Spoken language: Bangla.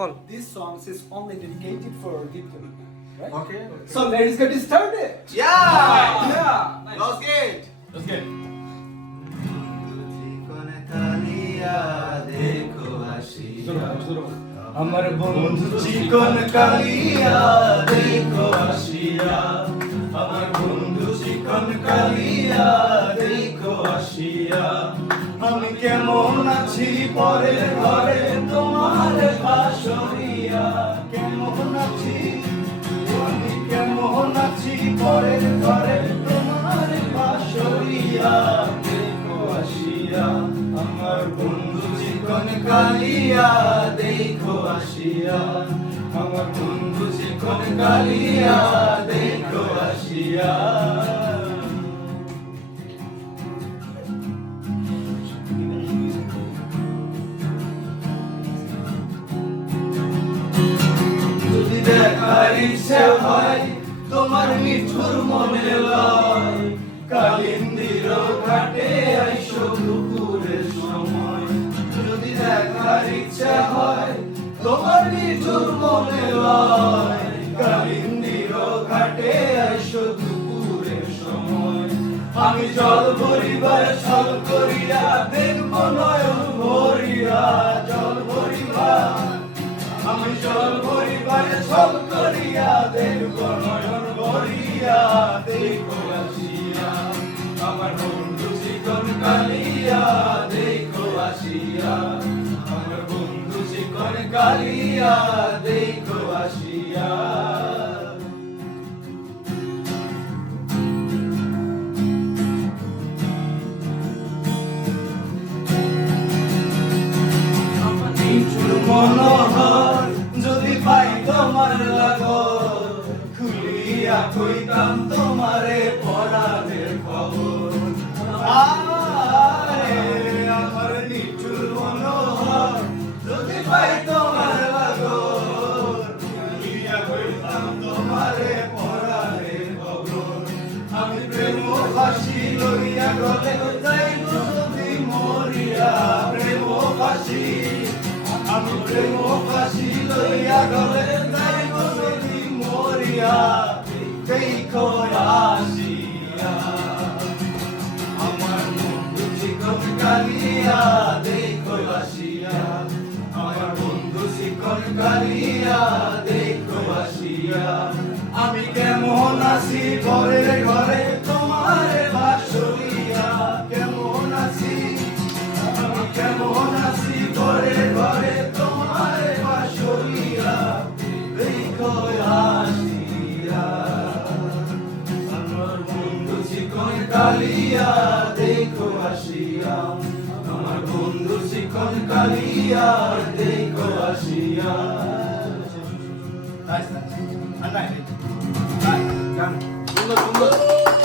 Ball. This song is only dedicated for Gitgum, right? Okay. So let's get started. Yeah. Yeah. Let's get. Let's get. আমার বন্ধু চিকন কালিয়া দেখো আসিয়া, আমার বন্ধু চিকন কালিয়া দেখো আসিয়া, আমি কেমন আছি পরের ঘরে তোমার বাসরিয়া, কেমন আছি আমি কেমন আছি পরের ঘরে তোমার বাসরিয়া দেখো আসিয়া, আমার বন্ধু চিকন কালিয়া দেখো আসিয়া, আমার বন্ধু চিকন কালিয়া দেখো আসিয়া। যদি দেখার ইচ্ছে হয় তোমার মিঠুর মনে লয়, কালিন্দির ঘাটে আইসো দুপুরের সময়, যদি দেখার ইচ্ছে হয় তোমার মিঠুর মনে লয়, কালিন্দির ঘাটে আইসো দুপুরের সময়, আমি জল ভরিবার ছল করিয়া দেখব নয়ন ভরিয়া, জল ভরিবার আমি জল ভরিবার ছল করিয়া দেখব নয়ন ভরিয়া দেখো আসিয়া, আমার বন্ধু চিকন কালিয়া দেখো আসিয়া, আমার বন্ধু চিকন কালিয়া দেখো আসিয়া। নিঠুর মনোহর যদি পাই তোমার লাগর, খুলিয়া কইতাম তোমারে পরাণের খবর, আমার নিঠুর মনোহর যদি পাই তোমার লাগর, খুলিয়া কইতাম তোমারে পরাণের খবর, আমি প্রেম ফাঁসি লইয়া গলে যাইব যদি মরিয়া, প্রেম ফাঁসি আমি প্রেম ফাঁসি লইয়া গলে যাইব যদি মরিয়া দেখো আসিয়া, আমার বন্ধু চিকন কালিয়া দেখো আসিয়া, আমার বন্ধু চিকন কালিয়া দেখো আসিয়া, আমি কেমন আছি ঘরের ঘরে তোমার বাসরিয়া, কেমন আছি আমি কেমন আছি ঘরে ঘরে তোমার বাসরিয়া দেখো আসিয়া, আমার বন্ধু চিকন কালিয়া দেখো আসিয়া, আমার বন্ধু চিকন কালিয়া দেখো আসিয়া। Nice, nice. Nice. Nice. Done.